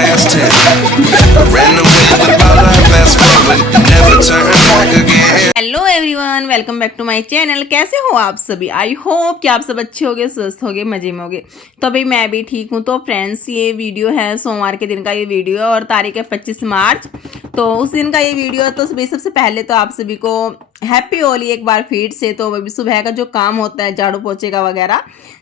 past tense. I ran away with my life, fast forward, never turn back again. Hello everyone, welcome back to my channel. कैसे हो आप सभी? I hope कि आप सब अच्छे होगे, स्वस्थ होगे, मजे में होगे। तो अभी मैं भी ठीक हूँ। तो फ्रेंड्स, ये वीडियो है सोमवार के दिन का ये वीडियो है और तारीख है 25 मार्च। तो उस दिन का ये वीडियो है। तो सबसे पहले तो आप सभी को हैप्पी होली एक बार फिर से। तो अभी सुबह का जो काम होता है झाड़ू पोछे का वगैरह,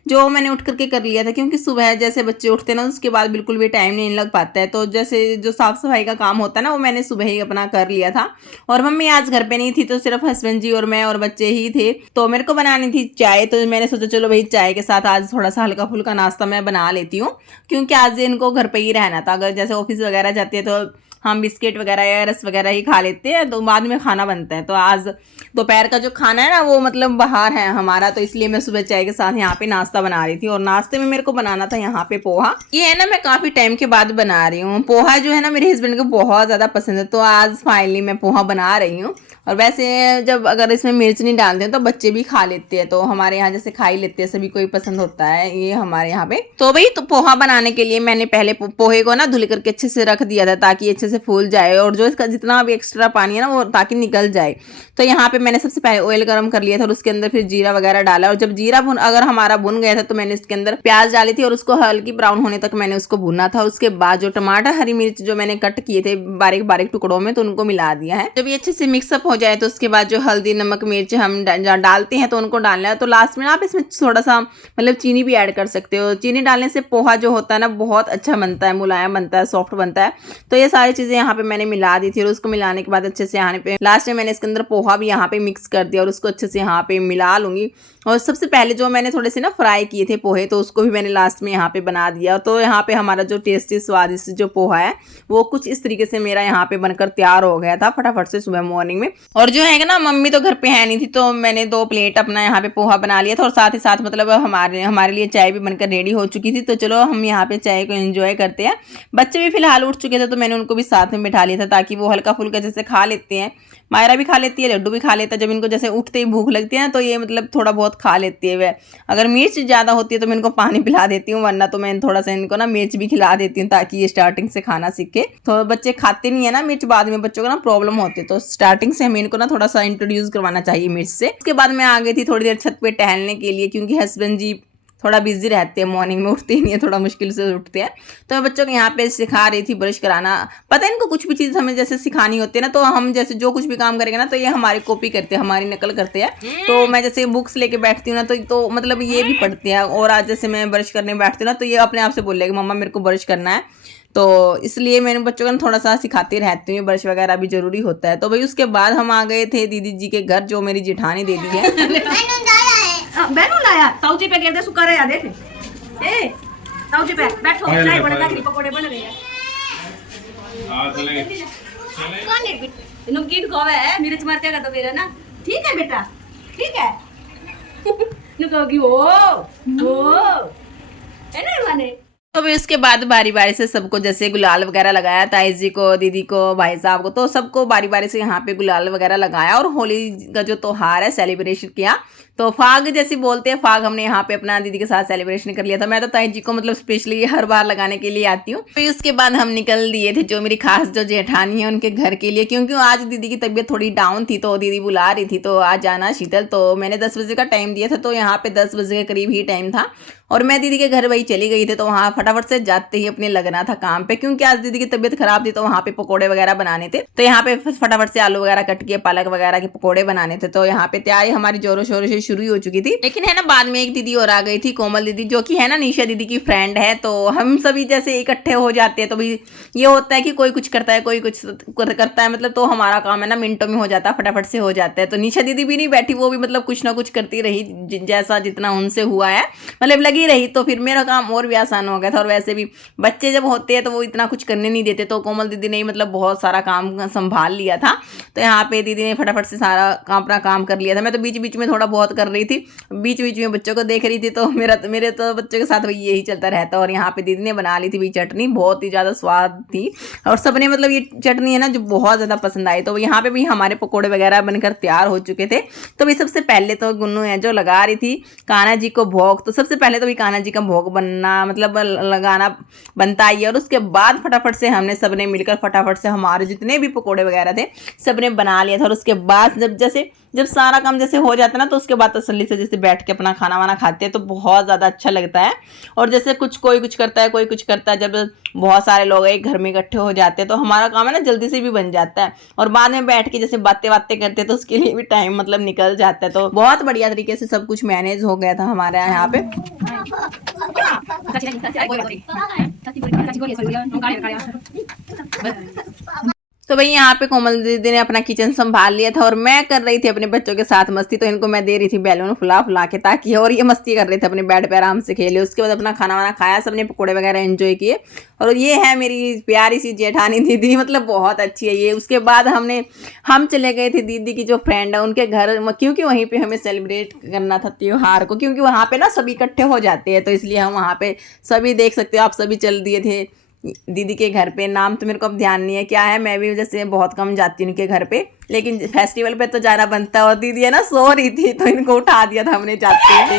जो मैंने उठ करके कर लिया था, क्योंकि सुबह जैसे बच्चे उठते हैं ना उसके बाद बिल्कुल भी टाइम नहीं लग पाता है। तो जैसे जो साफ़ सफाई का काम होता है ना वो मैंने सुबह ही अपना कर लिया था। और मम्मी आज घर पे नहीं थी, तो सिर्फ हस्बैंड जी और मैं और बच्चे ही थे। तो मेरे को बनानी थी चाय, तो मैंने सोचा चलो भाई चाय के साथ आज थोड़ा सा हल्का फुल्का नाश्ता मैं बना लेती हूँ, क्योंकि आज इनको घर पे ही रहना था। अगर जैसे ऑफिस वगैरह जाती है तो हम बिस्किट वगैरह या रस वगैरह ही खा लेते हैं, तो बाद में खाना बनता है। तो आज दोपहर का जो खाना है ना वो मतलब बाहर है हमारा, तो इसलिए मैं सुबह चाय के साथ यहाँ पे नाश्ता बना रही थी। और नाश्ते में मेरे को बनाना था यहाँ पे पोहा। ये है ना, मैं काफ़ी टाइम के बाद बना रही हूँ पोहा। जो है ना मेरे हस्बैंड को बहुत ज़्यादा पसंद है, तो आज फाइनली मैं पोहा बना रही हूँ। और वैसे जब अगर इसमें मिर्च नहीं डालते हैं तो बच्चे भी खा लेते हैं, तो हमारे यहाँ जैसे खा ही लेते हैं, सभी को ही पसंद होता है ये हमारे यहाँ पे। तो भाई तो पोहा बनाने के लिए मैंने पहले पोहे को ना धुल करके अच्छे से रख दिया था, ताकि अच्छे से फूल जाए और जो इसका जितना भी एक्स्ट्रा पानी है ना वो ताकि निकल जाए। तो यहाँ पे मैंने सबसे पहले ऑयल गर्म कर लिया था और उसके अंदर फिर जीरा वगैरह डाला। और जब जीरा अगर हमारा भुन गया था तो मैंने इसके अंदर प्याज डाली थी और उसको हल्की ब्राउन होने तक मैंने उसको भुना था। उसके बाद जो टमाटर हरी मिर्च जो मैंने कट किए थे बारीक बारीक टुकड़ों में, तो उनको मिला दिया है। जब ये अच्छे से मिक्सअप हो जाए तो उसके बाद जो हल्दी नमक मिर्च हम डालते हैं तो उनको डालना है। तो लास्ट में आप इसमें थोड़ा सा मतलब चीनी भी ऐड कर सकते हो। चीनी डालने से पोहा जो होता है ना बहुत अच्छा बनता है, मुलायम बनता है, सॉफ्ट बनता है। तो ये सारी चीज़ें यहाँ पे मैंने मिला दी थी और उसको मिलाने के बाद अच्छे से यहाँ पे लास्ट में मैंने इसके अंदर पोहा भी यहाँ पे मिक्स कर दिया और उसको अच्छे से यहाँ पे मिला लूँगी। और सबसे पहले जो मैंने थोड़े से ना फ्राई किए थे पोहे, तो उसको भी मैंने लास्ट में यहाँ पे बना दिया। तो यहाँ पे हमारा जो टेस्टी स्वादिष्ट जो पोहा है वो कुछ इस तरीके से मेरा यहाँ पे बनकर तैयार हो गया था फटाफट से सुबह मॉर्निंग में। और जो है ना मम्मी तो घर पे है नहीं थी, तो मैंने 2 प्लेट अपना यहाँ पे पोहा बना लिया था और साथ ही साथ मतलब हमारे लिए चाय भी बनकर रेडी हो चुकी थी। तो चलो हम यहाँ पे चाय को एंजॉय करते हैं। बच्चे भी फिलहाल उठ चुके थे, तो मैंने उनको भी साथ में बिठा लिया था ताकि वो हल्का फुल्का जैसे खा लेते हैं। मायरा भी खा लेती है, लड्डू भी खा लेता है। जब इनको जैसे उठते ही भूख लगती है ना तो ये मतलब थोड़ा बहुत खा लेती है। वह अगर मिर्च ज़्यादा होती है तो मैं इनको पानी पिला देती हूँ, वरना तो मैं थोड़ा सा इनको ना मिर्च भी खिला देती हूँ ताकि ये स्टार्टिंग से खाना सीखे। तो बच्चे खाते नहीं है ना मिर्च, बाद में बच्चों को ना प्रॉब्लम होती है, तो स्टार्टिंग से हमें इनको ना थोड़ा सा इंट्रोड्यूस करवाना चाहिए मिर्च से। उसके बाद मैं आ गई थी थोड़ी देर छत पे टहलने के लिए, क्योंकि हस्बैंड जी थोड़ा बिजी रहते हैं, मॉर्निंग में उठते ही नहीं है, थोड़ा मुश्किल से उठते हैं। तो मैं बच्चों को यहाँ पे सिखा रही थी ब्रश कराना। पता है इनको कुछ भी चीज़ हमें जैसे सिखानी होती है ना, तो हम जैसे जो कुछ भी काम करेंगे ना तो ये हमारी कॉपी करते हैं, हमारी नकल करते हैं। तो मैं जैसे बुक्स लेके बैठती हूँ ना तो मतलब ये भी पढ़ते हैं। और आज जैसे मैं ब्रश करने बैठती हूँ ना तो ये अपने आप से बोल रहे कि मम्मा मेरे को ब्रश करना है। तो इसलिए मैंने बच्चों को थोड़ा सा सिखाती रहती हूँ, ब्रश वगैरह भी जरूरी होता है। तो भाई उसके बाद हम आ गए थे दीदी जी के घर, जो मेरी जेठानी दीदी है। बैनू लाया ताऊजी पे गिरते सुकर है देख ए ताऊजी पे बैठो चाय बना के पकोड़े बन रहे हैं। हां चले चले नमकीन खावे है, मिर्च मारते का तो मेरा ना ठीक है बेटा ठीक है। नु कहोगी ओ है ना माने। तो भी उसके बाद बारी बारी से सबको जैसे गुलाल वगैरह लगाया, ताई जी को, दीदी को, भाई साहब को, तो सबको बारी बारी से यहाँ पे गुलाल वगैरह लगाया और होली का जो त्योहार है सेलिब्रेशन किया। तो फाग जैसे बोलते हैं, फाग हमने यहाँ पे अपना दीदी के साथ सेलिब्रेशन कर लिया था। मैं तो ताई जी को मतलब स्पेशली हर बार लगाने के लिए आती हूँ। फिर उसके बाद हम निकल दिए थे जो मेरी खास जो जेठानी है उनके घर के लिए, क्योंकि आज दीदी की तबीयत थोड़ी डाउन थी, तो दीदी बुला रही थी तो आज जाना शीतल। तो मैंने 10 बजे का टाइम दिया था, तो यहाँ पे 10 बजे के करीब ही टाइम था और मैं दीदी के घर वही चली गई थी। तो वहाँ फटाफट से जाते ही अपने लगना था काम पे, क्योंकि आज दीदी की तबीयत खराब थी। तो वहाँ पे पकोड़े वगैरह बनाने थे, तो यहाँ पे फटाफट से आलू वगैरह कट के पालक वगैरह के पकोड़े बनाने थे। तो यहाँ पे तैयारी हमारी जोरों शोरों से शुरू हो चुकी थी। लेकिन है ना बाद में एक दीदी और आ गई थी, कोमल दीदी, जो कि है ना निशा दीदी की फ्रेंड है। तो हम सभी जैसे इकट्ठे हो जाते हैं, तो भी ये होता है कि कोई कुछ करता है कोई कुछ करता है, मतलब तो हमारा काम है ना मिनटों में हो जाता है, फटाफट से हो जाता है। तो निशा दीदी भी नहीं बैठी, वो भी मतलब कुछ ना कुछ करती रही, जैसा जितना उनसे हुआ है मतलब लगी रही। तो फिर मेरा काम और भी आसान हो गया था। और वैसे भी बच्चे जब होते हैं तो वो इतना कुछ करने नहीं देते, तो कोमल दीदी ने मतलब बहुत सारा काम संभाल लिया था। तो यहाँ पे दीदी ने फटाफट से सारा अपना काम कर लिया था। मैं तो बीच बीच में थोड़ा बहुत कर रही थी, बीच बीच में बच्चों को देख रही थी। तो मेरे तो बच्चों के साथ वही यही चलता रहता। और यहाँ पे दीदी ने बना ली थी भी चटनी, बहुत ही ज़्यादा स्वाद थी और सबने मतलब ये चटनी है ना जो बहुत ज़्यादा पसंद आई। तो यहाँ पे भी हमारे पकोड़े वगैरह बनकर तैयार हो चुके थे। तो भी सबसे पहले तो गुन्नू है जो लगा रही थी कान्हा जी को भोग। तो सबसे पहले तो भी कान्हा जी का भोग बनना मतलब लगाना बनता ही है। और उसके बाद फटाफट से हमने सबने मिलकर फटाफट से हमारे जितने भी पकोड़े वगैरह थे सबने बना लिया था। और उसके बाद जब सारा काम जैसे हो जाता है ना तो उसके बाद तसल्ली से जैसे बैठ के अपना खाना वाना खाते हैं तो बहुत ज़्यादा अच्छा लगता है। और जैसे कोई कुछ करता है, कोई कुछ करता है, जब बहुत सारे लोग एक घर में इकट्ठे हो जाते हैं तो हमारा काम है ना जल्दी से भी बन जाता है। और बाद में बैठ के जैसे बातें करते हैं तो उसके लिए भी टाइम मतलब निकल जाता है। तो बहुत बढ़िया तरीके से सब कुछ मैनेज हो गया था हमारे यहाँ पे। तो भाई यहाँ पे कोमल दीदी ने अपना किचन संभाल लिया था और मैं कर रही थी अपने बच्चों के साथ मस्ती। तो इनको मैं दे रही थी बैलून फुला के ताकि, और ये मस्ती कर रहे थे अपने बेड पे आराम से खेले। उसके बाद अपना खाना वाना खाया, सबने पकोड़े वगैरह एंजॉय किए। और ये है मेरी प्यारी सी जेठानी दीदी, मतलब बहुत अच्छी है ये। उसके बाद हम चले गए थे दीदी की जो फ्रेंड है उनके घर, क्योंकि वहीं पे हमें सेलिब्रेट करना था त्योहार को, क्योंकि वहाँ पे ना सभी इकट्ठे हो जाते हैं। तो इसलिए हम वहाँ पे सभी देख सकते हो आप, सभी चल दिए थे दीदी के घर पे। नाम तो मेरे को अब ध्यान नहीं है क्या है, मैं भी जैसे बहुत कम जाती हूँ उनके घर पे, लेकिन फेस्टिवल पे तो जाना बनता है। और दीदी है ना सो रही थी तो इनको उठा दिया था हमने जाते हुए।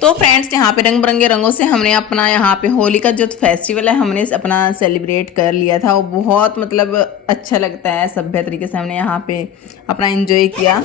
तो फ्रेंड्स यहाँ पे रंग बिरंगे रंगों से हमने अपना यहाँ पे होली का जो फेस्टिवल है हमने अपना सेलिब्रेट कर लिया था। वो बहुत मतलब अच्छा लगता है, सभ्य तरीके से हमने यहाँ पे अपना एंजॉय किया।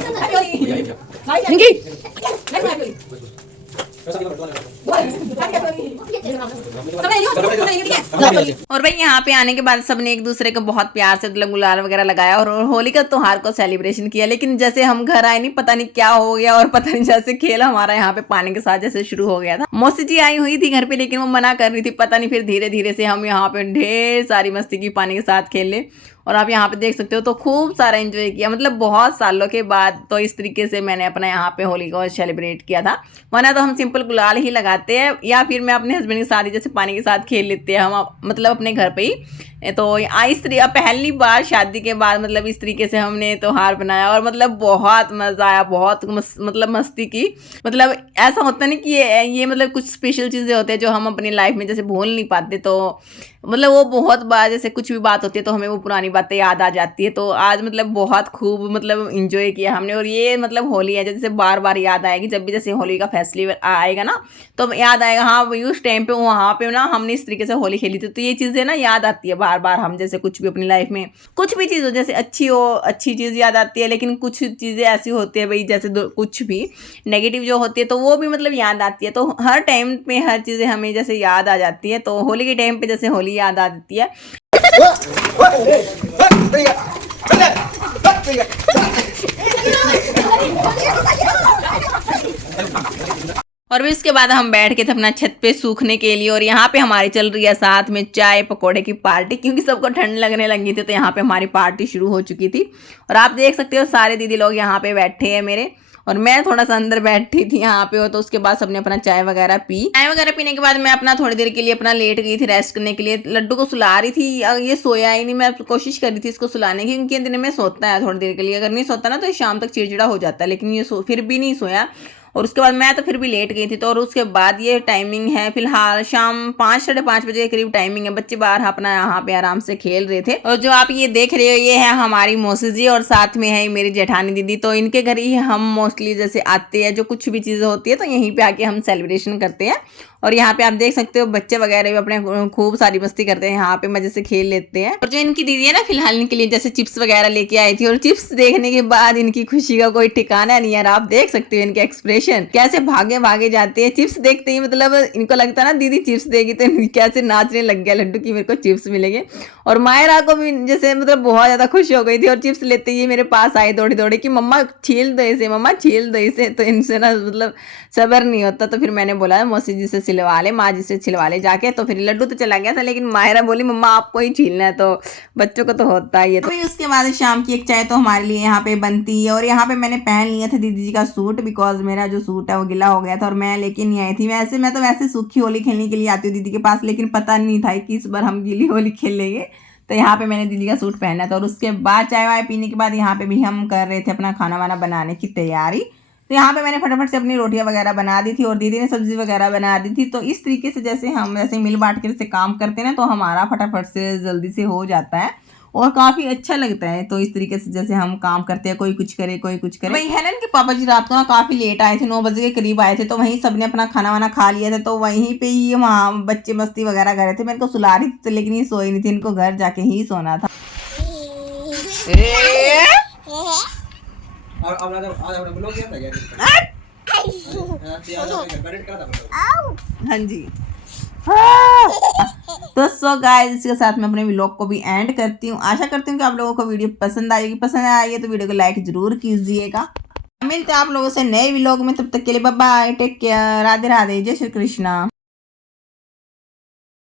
और भाई यहाँ पे आने के बाद सबने एक दूसरे को बहुत प्यार से मतलब गुलाल वगैरह लगाया और होली का त्योहार को सेलिब्रेशन किया। लेकिन जैसे हम घर आए नहीं, पता नहीं क्या हो गया और पता नहीं जैसे खेल हमारा यहाँ पे पानी के साथ जैसे शुरू हो गया था। मौसी जी आई हुई थी घर पे लेकिन वो मना कर रही थी, पता नहीं फिर धीरे धीरे से हम यहाँ पे ढेर सारी मस्ती की पानी के साथ खेल ले। और आप यहाँ पे देख सकते हो तो खूब सारा एंजॉय किया, मतलब बहुत सालों के बाद तो इस तरीके से मैंने अपना यहाँ पे होली को सेलिब्रेट किया था। वरना तो हम सिंपल गुलाल ही लगाते हैं या फिर मैं अपने हस्बैंड के साथ ही जैसे पानी के साथ खेल लेते हैं हम मतलब अपने घर पे ही। तो इस पहली बार शादी के बाद मतलब इस तरीके से हमने त्योहार बनाया और मतलब बहुत मज़ा आया, बहुत मतलब मस्ती की। मतलब ऐसा होता नहीं कि ये मतलब कुछ स्पेशल चीज़ें होती हैं जो हम अपनी लाइफ में जैसे भूल नहीं पाते। तो मतलब वो बहुत बार जैसे कुछ भी बात होती है तो हमें वो पुरानी बातें याद आ जाती है। तो आज मतलब बहुत खूब मतलब इंजॉय किया हमने। और ये मतलब होली है जैसे बार बार याद आएगी, जब भी जैसे होली का फेस्टिवल आएगा ना तो याद आएगा हाँ वही उस टाइम पे वहाँ पे ना हमने इस तरीके से होली खेली थी। तो ये चीज़ें ना याद आती है बार बार, हम जैसे कुछ भी अपनी लाइफ में कुछ भी चीज़ हो जैसे अच्छी हो अच्छी चीज़ याद आती है, लेकिन कुछ चीज़ें ऐसी होती है भाई जैसे कुछ भी नेगेटिव जो होती है तो वो भी मतलब याद आती है। तो हर टाइम पे हर चीज़ें हमें जैसे याद आ जाती है। तो होली के टाइम पे जैसे होली याद आ जाती है। और भी उसके बाद हम बैठ के थे अपना छत पे सूखने के लिए। और यहाँ पे हमारी चल रही है साथ में चाय पकोड़े की पार्टी, क्योंकि सबको ठंड लगने लगी थी तो यहाँ पे हमारी पार्टी शुरू हो चुकी थी। और आप देख सकते हो सारे दीदी लोग यहाँ पे बैठे हैं मेरे, और मैं थोड़ा सा अंदर बैठी थी यहाँ पे हो। तो उसके बाद सबने अपना चाय वगैरह पीने के बाद मैं अपना थोड़ी देर के लिए अपना लेट गई थी रेस्ट करने के लिए। लड्डू को सुला रही थी, ये सोया ही नहीं, मैं कोशिश कर रही थी इसको सुलाने की, क्योंकि दिन में सोता है थोड़ी देर के लिए, अगर नहीं सोता ना तो शाम तक चिड़चिड़ा हो जाता है, लेकिन ये फिर भी नहीं सोया। और उसके बाद मैं तो फिर भी लेट गई थी। तो और उसके बाद ये टाइमिंग है फिलहाल शाम 5 साढ़े 5 बजे के करीब टाइमिंग है। बच्चे बाहर अपना यहाँ पे आराम से खेल रहे थे। और जो आप ये देख रहे हो ये है हमारी मौसी जी और साथ में है मेरी जेठानी दीदी। तो इनके घर ही हम मोस्टली जैसे आते हैं, जो कुछ भी चीज़ें होती है तो यहीं पे आके हम सेलिब्रेशन करते हैं। और यहाँ पे आप देख सकते हो बच्चे वगैरह भी अपने खूब सारी मस्ती करते हैं, यहाँ पे मजे से खेल लेते हैं। और जो इनकी दीदी है ना फिलहाल इनके लिए जैसे चिप्स वगैरह लेके आई थी, और चिप्स देखने के बाद इनकी खुशी का कोई ठिकाना नहीं है। आप देख सकते हो इनके एक्सप्रेशन कैसे भागे भागे जाते हैं चिप्स देखते ही। मतलब इनको लगता है ना दीदी चिप्स देगी तो कैसे नाचने लग गया लड्डू की मेरे को चिप्स मिलेंगे। और मायरा को भी जैसे मतलब बहुत ज़्यादा खुश हो गई थी और चिप्स लेते ही मेरे पास आई दौड़ी दौड़ी कि मम्मा छील दो इसे, मम्मा छील दो इसे। तो इनसे ना मतलब सब्र नहीं होता। तो फिर मैंने बोला मौसी जी से छिलवा ले, माँ जी से छिलवा ले जाके। तो फिर लड्डू तो चला गया था, लेकिन मायरा बोली मम्मा आपको ही छीलना है, तो बच्चों को तो होता ही है। तो उसके बाद शाम की एक चाय तो हमारे लिए यहाँ पे बनती है। और यहाँ पे मैंने पहन लिया था दीदी जी का सूट, बिकॉज मेरा जो सूट है वो गिला हो गया था और मैं लेके नहीं आई थी। वैसे मैं तो वैसे सूखी होली खेलने के लिए आती हूँ दीदी के पास, लेकिन पता नहीं था कि इस बार हम गीली होली खेलेंगे। तो यहाँ पे मैंने दीदी का सूट पहना था। और उसके बाद चाय वाय पीने के बाद यहाँ पे भी हम कर रहे थे अपना खाना वाना बनाने की तैयारी। तो यहाँ पे मैंने फटाफट से अपनी रोटियां वगैरह बना दी थी और दीदी ने सब्जी वगैरह बना दी थी। तो इस तरीके से जैसे हम ऐसे मिल बांट के जैसे काम करते हैं ना, तो हमारा फटाफट से जल्दी से हो जाता है और काफ़ी अच्छा लगता है। तो इस तरीके से जैसे हम काम करते हैं, कोई कुछ करे कोई कुछ करे। वही है ना कि पापा जी रात को ना काफ़ी लेट आए थे, 9 बजे के करीब आए थे। तो वहीं सबने अपना खाना वाना खा लिया था। तो वहीं पे ही वहाँ बच्चे मस्ती वगैरह कर रहे थे। मैं इनको सुला रही थी, लेकिन ये सोई नहीं थी, इनको घर जाके ही सोना था। हाँ जी। तो सो गाइस, इसके साथ मैं अपने व्लॉग को भी एंड करती हूँ। आशा करती हूँ कि आप लोगों को वीडियो पसंद आएगी। पसंद आई है तो वीडियो को लाइक जरूर कीजिएगा। मिलते हैं आप लोगों से नए व्लॉग में, तब तक के लिए bye bye, take care, Radhe Radhe, जय श्री कृष्णा।